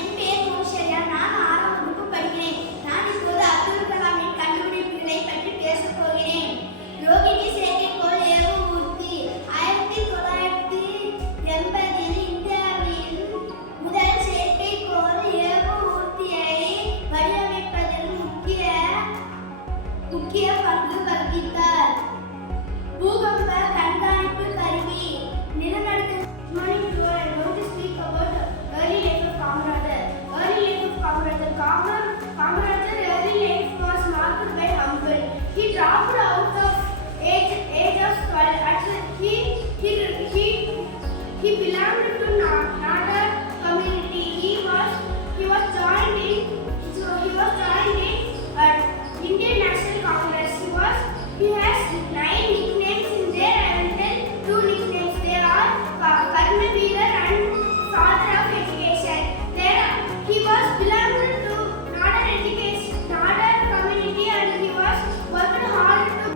என் பெயர் மோனிஷரியா. நான் 6ஆம் வகுப்பு படிக்கிறேன். நான் இப்போது அப்துல் கலாமின் கண்டுபிடிப்புகளை பற்றி பேசப் போகிறேன். ரோகிணி செயற்கைக்கோள் ஏவுஊர்தி 1980 இந்தியாவில் முதல் செயற்கைக்கோள் ஏவுஊர்தியை வடிவமைப்பதில் முக்கிய பங்கு வகித்தார். பூகம்ப கண்காணிப்பு கருவி நிலநடுக்க Kamarajar early life was marked by humble. He dropped out of age of 12. He belonged to Nadar community. He was joined in Indian National Congress. He has 9 nicknames in there and then 2 nicknames. They are Karnaveer and Father of Education. He was belonged to Nadar community and he was worked hard to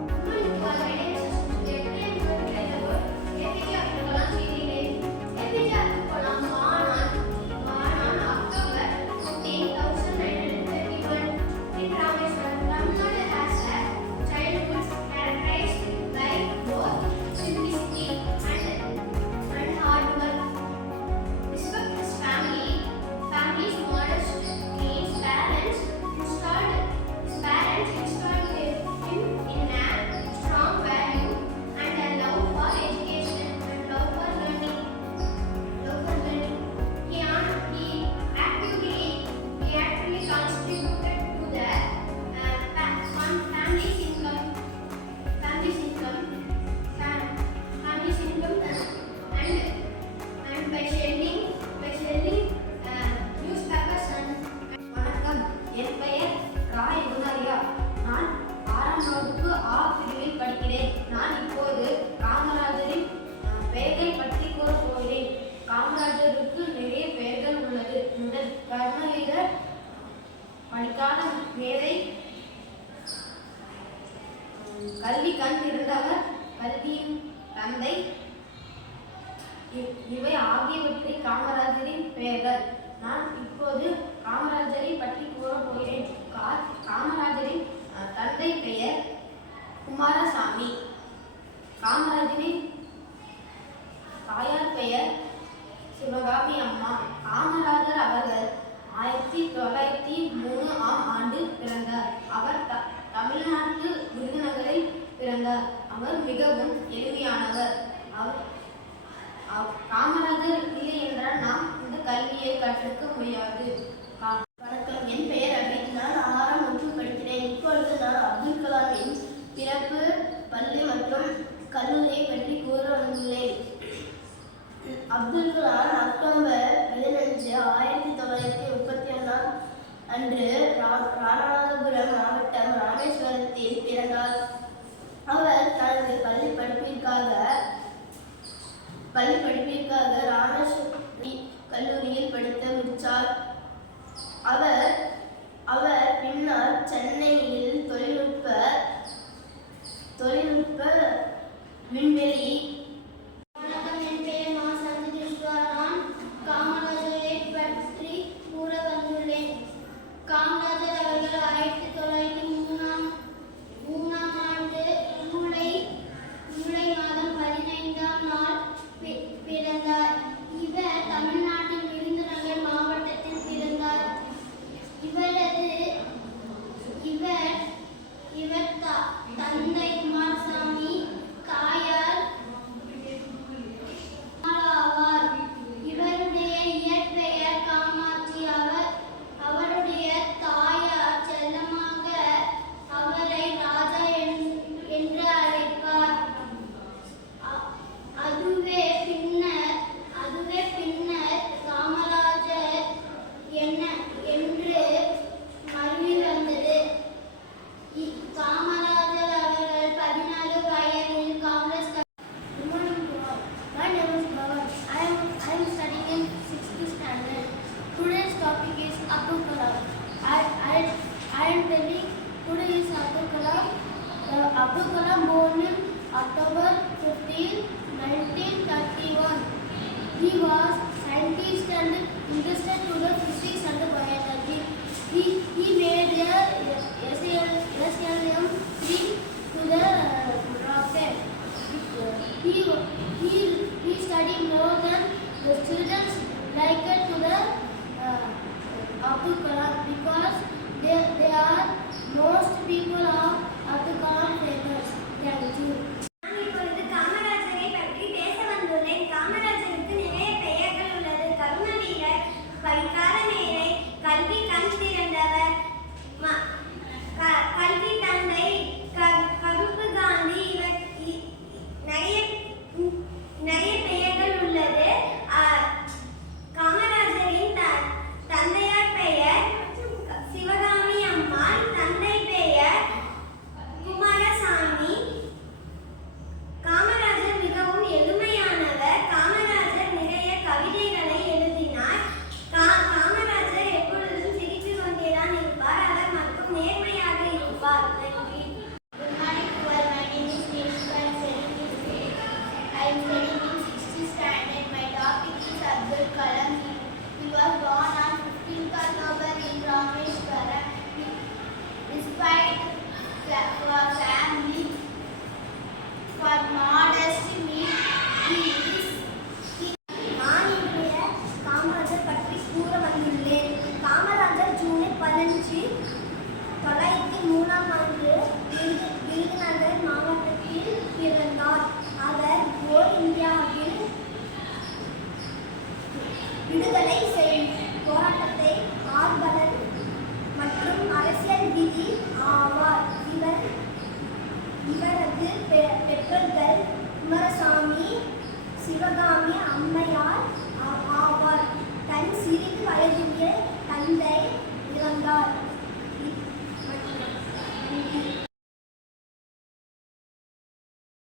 நான் இப்போது காமராஜரின் பெயரை பற்றி கூறப் போகிறேன். காமராஜருக்கு நிறைய பெயர்கள் உள்ளது. முதல் கர்மவீரர், படிக்காத மேதை, கல்வி கண் திறந்தவர், கல்வியின் தந்தை, இவை ஆகியவற்றை காமராஜரின் பெயர்கள். நான் இப்போது காமராஜரை பற்றி கூறப் போகிறேன். காமராஜரின் தந்தை பெயர் குமாரசாமி. காமராஜரின் தாயார் பெயர் சிவகாமி அம்மா. காமராஜர் அவர்கள் 1903 ஆம் ஆண்டு பிறந்தார். அவர் தமிழ்நாட்டு விருதுநகரில் பிறந்தார். அவர் மிகவும் எளிமையானவர். காமராஜர் இல்லை என்றால் நாம் இந்த கல்வியை கற்றுக்க முடியாது. வணக்கம், என் பெயர் அபித். நான் 6ஆம் வகுப்பு படிக்கிறேன். இப்பொழுது நான் அப்துல் கலாமின் பிறப்பு, பள்ளி மற்றும் கல்லூரியை பற்றி கூற வந்துள்ளேன். அப்துல் கலாம் அக்டோபர் 15, 1931 அன்று ராமநாதபுரம் மாவட்டம் ராமேஸ்வரத்தில் பிறந்தார். அவர் தனது பள்ளி படிப்பிற்காக ராமேஸ்வரி கல்லூரியில் படித்து முடித்தார். அவர் பின்னர் சென்னையில் தொழில்நுட்ப விண்வெளி தந்தை குமாரசாமி, தாயார் Abdul Kalam born in October 15, 1931. He was scientist and interested to the physics and the biology. He made a SLM 3 to the rocket. He studied more than the students liked to the Abdul Kalam because they are most people are Abdul Kalam famous. Thank you. நான் இப்பொழுது காமராஜரை பற்றி பேச வந்துள்ளேன். காமராஜருக்கு நிறைய பெயர்கள் உள்ளது. கர்ம வீரர், பைக்கார மேதை, கல்வி கண் திறந்தவர், கல்வி தந்தை, கருப்பு காந்தி, நிறைய பெயர்கள் உள்ளது. காமராஜரின் தந்தையார் பெயர் சிவகாமி அம்மாள், தந்தை பெயர் குமாரசாமி. காமராஜர் மிகவும் எளிமையானவர். காமராஜர் நிறைய கவிதைகளை எழுதினார். காமராஜர் எப்பொழுதும் சிரித்துக் கொண்டேதான் இருப்பார். அவர் மற்றும் நேர்மையாக இருப்பார். நன்றி. Good morning to all. My name is Neha. I am studying in 6th standard. My topic is Abdul Kalam. He was born on 15th October in Rameshwaram. Despite for family, for modest means, நான் இன்றைய காமராஜர் பற்றி கூற வந்துள்ளேன். Kamarajar June 15, 1903 ஆண்டு விருதுநகர் மாவட்டத்தில் பிறந்தார். அவர் ஓர் இந்தியாவில் விடுதலை போராட்டத்தை ஆர்வலர் மற்றும் அரசியல் விதி ஆவார். இவரது பெற்றோர்கள் குமாரசாமி, சிவகாமி அம்மையார் ஆவார்.